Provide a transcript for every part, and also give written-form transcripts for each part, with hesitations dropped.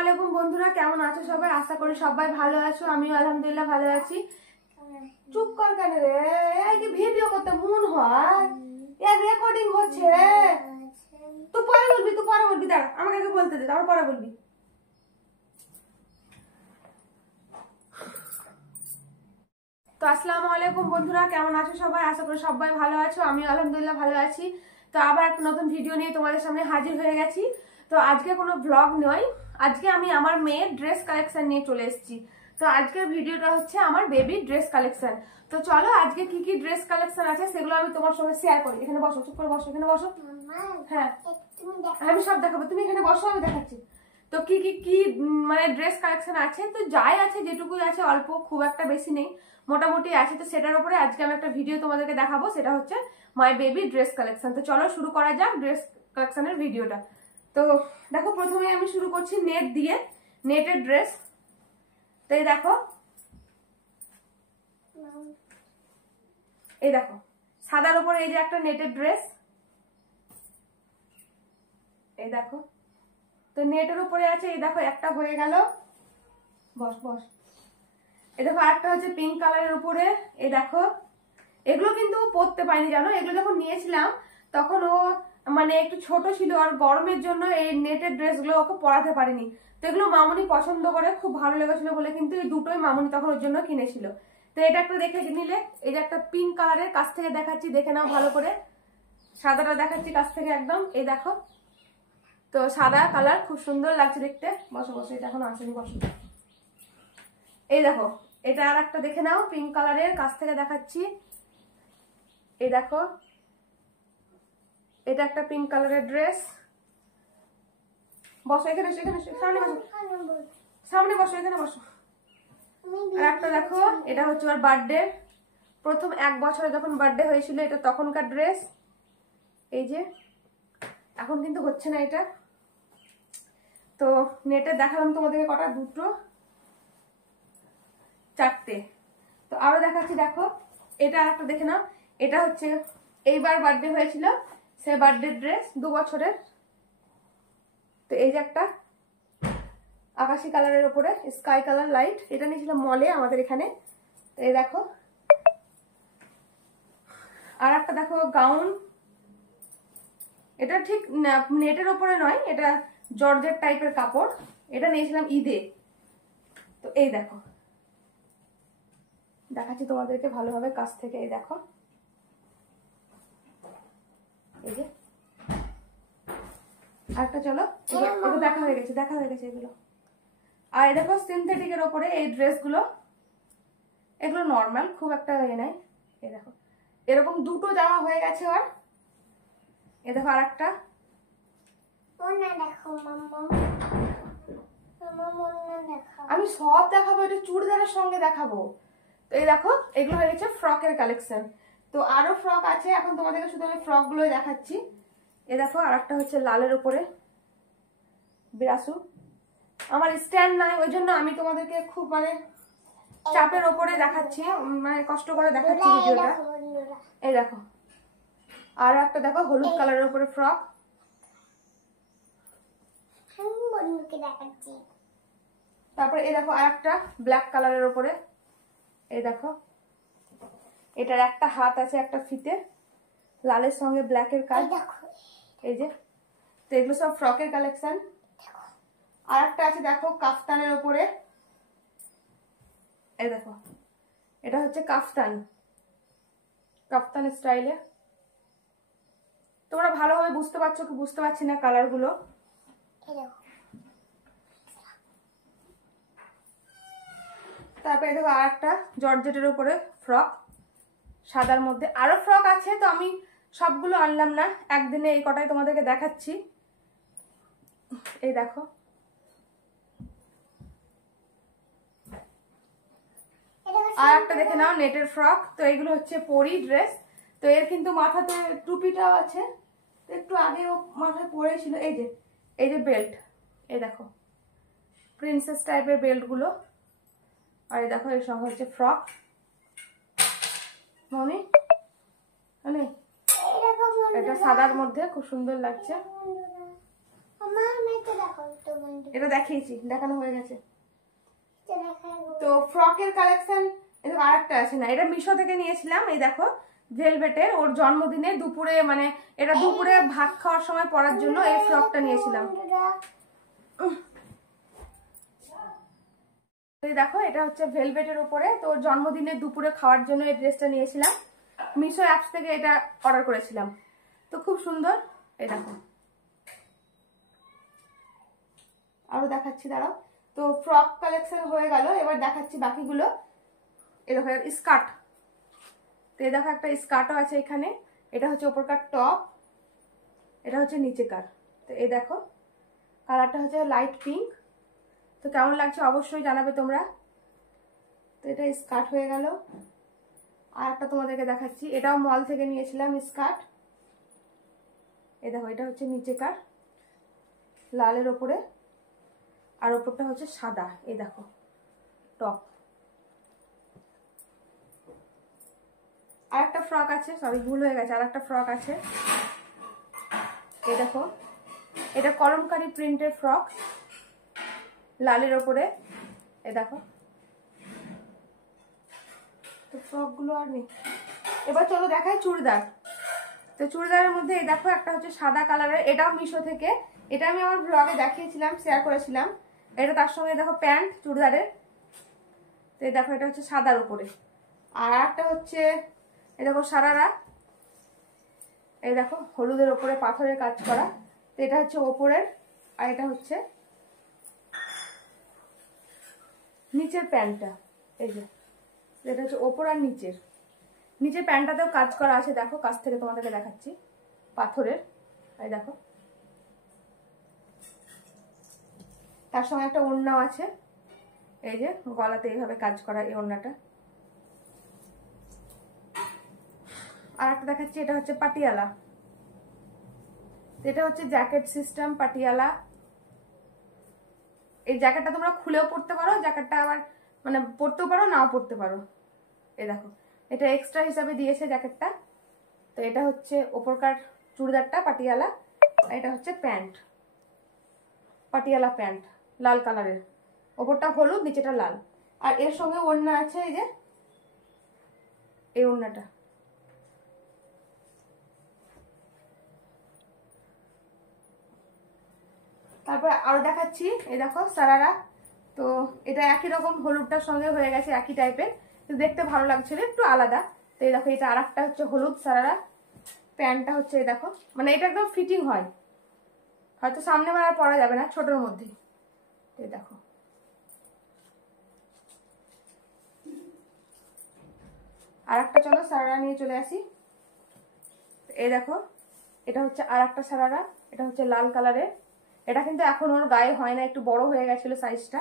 আলাইকুম বন্ধুরা, কেমন আছো সবাই? আশা করি সবাই ভালো আছো। আমিও আলহামদুলিল্লাহ ভালো আছি। চুপ কর কেন রে? এই যে ভিডিও করতে মন হয়, এ রেকর্ডিং হচ্ছে। তুই পরে বলবি, দাঁড়া আমাকে আগে বলতে দে, তারপর পরে বলবি। তো আসসালামু আলাইকুম বন্ধুরা, কেমন আছো সবাই? আশা করি সবাই ভালো আছো। আমিও আলহামদুলিল্লাহ ভালো আছি। তো আবার একটা নতুন ভিডিও নিয়ে তোমাদের সামনে হাজির হয়ে গেছি। তো আজকে কোনো ব্লগ নয়, আজকে আমি আমার মেয়ের ড্রেস কালেকশন নিয়ে চলে এসেছি। তো আজকের ভিডিওটা হচ্ছে আমার বেবির ড্রেস কালেকশন। তো চলো আজকে কি কি ড্রেস কালেকশন আছে সেগুলো আমি তোমার সঙ্গে শেয়ার করি। এখানে বসো, চুপ করে বসো, এখানে বসো। হ্যাঁ আমি সব দেখাবো, তুমি এখানে বসো, আমি দেখাচ্ছি। তো কি কি কি মানে ড্রেস কালেকশন আছে, তো যাই আছে যেটুকুই আছে অল্প, খুব একটা বেশি নেই, মোটামুটি আছে। তো সেটার উপরে আজকে আমি একটা ভিডিও তোমাদেরকে দেখাবো, সেটা হচ্ছে মাই বেবি ড্রেস কালেকশন। তো চলো শুরু করা যাক ড্রেস কালেকশনের ভিডিওটা। তো দেখো প্রথমে আমি শুরু করছি নেট দিয়ে, নেটের ড্রেস। তো এই দেখো সাদার উপরে এই যে একটা নেটের ড্রেস, এই দেখো। তো নেটের উপরে আছে, এই দেখো একটা হয়ে গেল, বস বস। এই দেখো আরেকটা হচ্ছে পিঙ্ক কালারের উপরে, এই দেখো। এগুলো কিন্তু পরতে পারিনি জানো, এগুলো যখন নিয়েছিলাম তখন ও মানে একটু ছোট ছিল, আর গরমের জন্য এই নেটের ড্রেসগুলো ওকে পরাতে পারিনি। তো এগুলো মামুনি পছন্দ করে, খুব ভালো লেগেছিল বলে কিন্তু এই দুটোই মামুনি তখন ওর জন্য কিনেছিল। তো এটা একটু দেখে নিলে, এই যে একটা পিঙ্ক কালারের, কাছ থেকে দেখাচ্ছি, দেখে নাও ভালো করে। সাদাটা দেখাচ্ছি কাছ থেকে একদম, এই দেখো। তো সাদা কালার, খুব সুন্দর লাগছে দেখতে। বসো বসো, এটা এখন আসেনি, বসো। এই দেখো এটা আর একটা দেখে নাও, পিঙ্ক কালারের, কাছ থেকে দেখাচ্ছি, এই দেখো। এটা একটা পিঙ্ক কালারের ড্রেস। বসো এখানে, সামনে বসো, সামনে বসো, এখানে বসো। আর একটা দেখো, এটা হচ্ছে ওর বার্থডে, প্রথম 1 বছরে যখন বার্থডে হয়েছিল, এটা তখনকার ড্রেস। এই যে এখন কিন্তু হচ্ছে না এটা। তো নেটে দেখালাম তোমাদেরকে কটা, 2টো 4টে। তো আরো দেখাচ্ছি, দেখো এটা আর একটা দেখে নাও। এটা হচ্ছে এইবার বার্থডে হয়েছিল, সে বার্থডে ড্রেস 2 বছরের। তো এই যে একটা আকাশি কালারের উপরে স্কাই কালার লাইট, এটা নিয়েছিলাম মলে আমাদের এখানে। তো এই দেখো। আর একটা দেখো গাউন, এটা ঠিক নেটের উপরে নয়, এটা জর্জেট টাইপের কাপড়, এটা নিয়েছিলাম ঈদে। তো এই দেখো দেখাচ্ছি তোমাদেরকে ভালোভাবে কাছ থেকে, এই দেখো। এই যে আরেকটা, চলো এগুলো দেখা হয়ে গেছে এগুলো। আর এই দেখো সিনথেটিকের ওপরে এই ড্রেসগুলো, এগুলো নর্মাল, খুব একটা ইয়ে নাই। এই দেখো এরকম 2টো জামা হয়ে গেছে। আর এই দেখো আর একটা, আমি সব দেখাবো, এটা চুড়িদারের সঙ্গে দেখাবো। তো এই দেখো এগুলো হয়ে গেছে ফ্রকের কালেকশন। তো আরো ফ্রক আছে, এখন তোমাদেরকে শুধু আমি ফ্রক গুলোই দেখাচ্ছি। এ দেখো আর একটা হচ্ছে লালের উপরে বিরাসু। আমার স্ট্যান্ড নাই, ওই জন্য আমি তোমাদেরকে খুব মানে চাপের ওপরে দেখাচ্ছি, মানে কষ্ট করে দেখাচ্ছি ভিডিওটা। এই দেখো আর একটা দেখো হলুদ কালারের উপরে ফ্রক। তারপরে এই দেখো আর একটা ব্ল্যাক কালারের উপরে, এই দেখো। এটার একটা হাত আছে, একটা ফিতে, লালের সঙ্গে ব্ল্যাকের কাজ, এই যে। তো এগুলো সব ফ্রকের কালেকশন। আর একটা আছে দেখো কাফতানের উপরে, এই দেখো। এটা হচ্ছে কাফতান স্টাইলে। তোমরা ভালোভাবে বুঝতে পারছো কি বুঝতে পারছি না কালার গুলো। তারপরে দেখো আর একটা জর্জেটের উপরে ফ্রক, সাদার মধ্যে। আরো ফ্রক আছে, তো আমি সবগুলো আনলাম না, একদিনে এই কটাই তোমাদেরকে দেখাচ্ছি। এই দেখো আর একটা দেখে নাও নেটের ফ্রক। তো এগুলো হচ্ছে পরি ড্রেস। তো এর কিন্তু মাথাতে টুপিটাও আছে, তো একটু আগে ও মাথায় পরেছিল। এই যে বেল্ট, এই দেখো প্রিন্সেস টাইপের বেল্ট গুলো। আর এই দেখো এর সঙ্গে হচ্ছে ফ্রক, মনে এটা সাদার মধ্যে খুব সুন্দর লাগছে। এটা দেখিয়েছি, দেখানো হয়ে গেছে। তো ফ্রকের কালেকশন এরকম আরেকটা আছে না, এটা মিশো থেকে নিয়েছিলাম। এই দেখো ভেলভেটের, ওর জন্মদিনে দুপুরে, মানে এটা দুপুরে ভাত খাওয়ার সময় পরার জন্য এই ফ্রকটা নিয়েছিলাম। এই দেখো এটা হচ্ছে ভেলভেটের উপরে, তো ওর জন্মদিনে দুপুরে খাওয়ার জন্য এই ড্রেসটা নিয়েছিলাম। মিশো অ্যাপস থেকে এটা অর্ডার করেছিলাম, তো খুব সুন্দর। এই দেখো আরো দেখাচ্ছি, দাঁড়াও। তো ফ্রক কালেকশন হয়ে গেল, এবার দেখাচ্ছি বাকিগুলো। এই দেখো স্কার্ট, তো এই দেখো একটা স্কার্টও আছে এখানে। এটা হচ্ছে উপরকার টপ, এটা হচ্ছে নিচেকার। তো এই দেখো কালারটা হচ্ছে লাইট পিঙ্ক। তো কেমন লাগছে অবশ্যই জানাবে তোমরা। তো এটা স্কার্ট হয়ে গেল। আর একটা তোমাদেরকে দেখাচ্ছি, এটাও মল থেকে নিয়েছিলাম স্কার্ট। এই দেখো এটা হচ্ছে নিচেকার, লালের ওপরে, আর ওপরটা হচ্ছে সাদা। এই দেখো টপ। আর একটা ফ্রক আছে, সরি ভুল হয়ে গেছে, আর একটা ফ্রক আছে। এই দেখো এটা কলমকারী প্রিন্টের ফ্রক, লালের ওপরে। এই দেখো, তো ফ্রক গুলো আর নেই। এবার চলো দেখাই চুড়িদার। তো চুড়িদারের মধ্যে এই দেখো একটা হচ্ছে সাদা কালারের, এটাও মিশো থেকে। এটা আমি আমার ব্লগে দেখিয়েছিলাম, শেয়ার করেছিলাম। এটা তার সঙ্গে দেখো প্যান্ট চুড়িদারের। তো এই দেখো এটা হচ্ছে সাদার উপরে। আর একটা হচ্ছে এই দেখো সারারা, এই দেখো হলুদের ওপরে পাথরের কাজ করা। তো এটা হচ্ছে ওপরের, আর এটা হচ্ছে নিচের প্যান্টটা। এই যে এটা হচ্ছে ওপর আর নিচের। নিচের প্যান্টটাতেও কাজ করা আছে, দেখো কাছ থেকে তোমাদেরকে দেখাচ্ছি, পাথরের। এই দেখো তার সঙ্গে একটা ওড়নাও আছে, এই যে গলাতে এইভাবে কাজ করা এই ওড়নাটা। আর একটা দেখাচ্ছি, এটা হচ্ছে পাটিয়ালা। এটা হচ্ছে জ্যাকেট সিস্টেম পাটিয়ালা। এই জ্যাকেটটা তোমরা খুলেও পরতে পারো, জ্যাকেটটা আবার মানে পরতেও পারো, নাও পরতে পারো। এই দেখো এটা এক্সট্রা হিসাবে দিয়েছে জ্যাকেটটা। তো এটা হচ্ছে ওপরকার চুড়িদারটা পাটিয়ালা, আর এটা হচ্ছে প্যান্ট, পাটিয়ালা প্যান্ট লাল কালারের, ওপরটা হলুদ নিচেটা লাল। আর এর সঙ্গে ওড়না আছে, এই যে এই ওড়নাটা। তারপর আরো দেখাচ্ছি, এই দেখো সারারা। তো এটা একই রকম হলুদটার সঙ্গে হয়ে গেছে, একই টাইপের, দেখতে ভালো লাগছিল, একটু আলাদা। তো এই দেখো এটা আর একটা হচ্ছে হলুদ সারারা, প্যান্টটা হচ্ছে এই দেখো, মানে এটা একদম ফিটিং হয়, হয়তো সামনে বার আর পরা যাবে না, ছোটোর মধ্যে। এই দেখো আর একটা, চলো সারারা নিয়ে চলে আসি। এই দেখো এটা হচ্ছে আর একটা সারারা, এটা হচ্ছে লাল কালারের। এটা কিন্তু এখন ওর গায়ে হয় না, একটু বড় হয়ে গেছিল সাইজটা।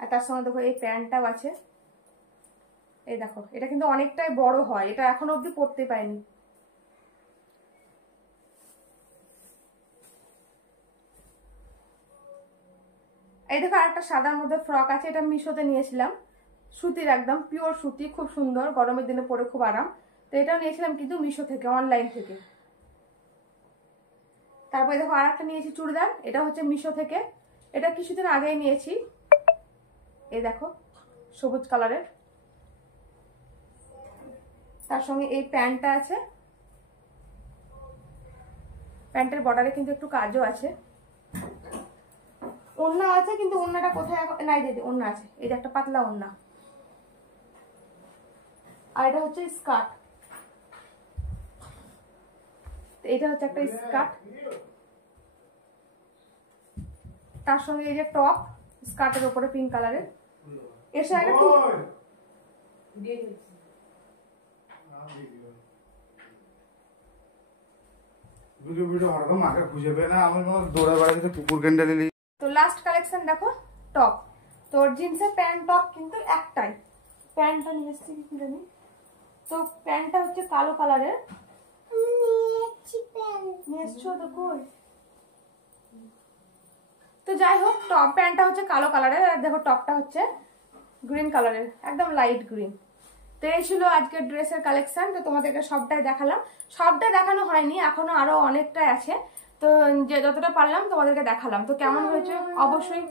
আর তার সঙ্গে দেখো এই প্যান্টটাও আছে। এই দেখো এটা কিন্তু অনেকটাই বড় হয়, এটা এখনো অবধি পরতে পাইনি। এই দেখো আরেকটা সাদার মধ্যে ফ্রক আছে, এটা মিশোতে নিয়েছিলাম, সুতির একদম পিওর সুতি, খুব সুন্দর, গরমের দিনে পরে খুব আরাম। তো এটাও নিয়েছিলাম কিন্তু মিশো থেকে, অনলাইন থেকে। তারপরে দেখো আর একটা নিয়েছি চুড়িদার, এটা হচ্ছে মিশো থেকে, এটা কিছুদিন আগেই নিয়েছি। এই দেখো সবুজ কালারের, তার সঙ্গে এই প্যান্টটা আছে, প্যান্টের বর্ডারে কিন্তু একটু কাজও আছে, ওড়না আছে, কিন্তু ওড়নাটা কোথায় নাই, দিদি ওড়না আছে, এই যে একটা পাতলা ওড়না। আর এটা হচ্ছে স্কার্ট, এটা হচ্ছে একটা স্কার্ট, তার সঙ্গে এই যে টপ, স্কার্টের উপরে পিঙ্ক কালারের। এর সাথে একটা তো লাস্ট কালেকশন দেখো টপ। তো জিন্সের প্যান্ট টপ কিন্তু একটাই, প্যান্টটা নিয়ে এসেছি কি জানি। তো প্যান্টটা হচ্ছে কালো কালারের, নিয়ে এসছো তো কই। তো যাই হোক টপ প্যান্টটা হচ্ছে কালো কালারের, আর দেখো টপটা হচ্ছে গ্রিন কালারের, একদম লাইট গ্রিন। তো এই ছিল আজকের ড্রেসের কালেকশন। তো তোমাদেরকে সবটাই দেখালাম, সবটাই দেখানো হয়নি, এখনো আরো অনেকটাই আছে। তো যে যতটা পারলাম তোমাদেরকে দেখালাম। তো কেমন হয়েছে অবশ্যই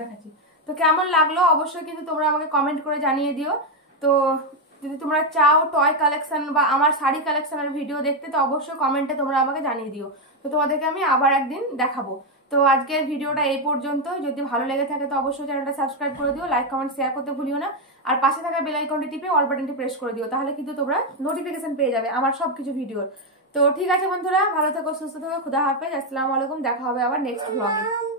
দেখাচ্ছি। তো কেমন লাগলো অবশ্যই কিন্তু তোমরা আমাকে কমেন্ট করে জানিয়ে দিও। তো যদি তোমরা চাও টয় কালেকশন বা আমার শাড়ি কালেকশনের ভিডিও দেখতে, তো অবশ্যই কমেন্টে তোমরা আমাকে জানিয়ে দিও। তো তোমাদেরকে আমি আবার একদিন দেখাবো। তো আজকের ভিডিওটা এই পর্যন্ত। যদি ভালো লেগে থাকে তো অবশ্যই চ্যানেলটা সাবস্ক্রাইব করে দিও, লাইক কমেন্ট শেয়ার করতে ভুলিও না। আর পাশে থাকা বেল আইকনটি টিপে অল বাটনটি প্রেস করে দিও, তাহলে কিন্তু তোমরা নোটিফিকেশন পেয়ে যাবে আমার সবকিছু ভিডিওর। তো ঠিক আছে বন্ধুরা, ভালো থেকো, সুস্থ থেকো, খুদা হাফেজ, আসসালামু আলাইকুম। দেখা হবে আবার নেক্সট ব্লগে।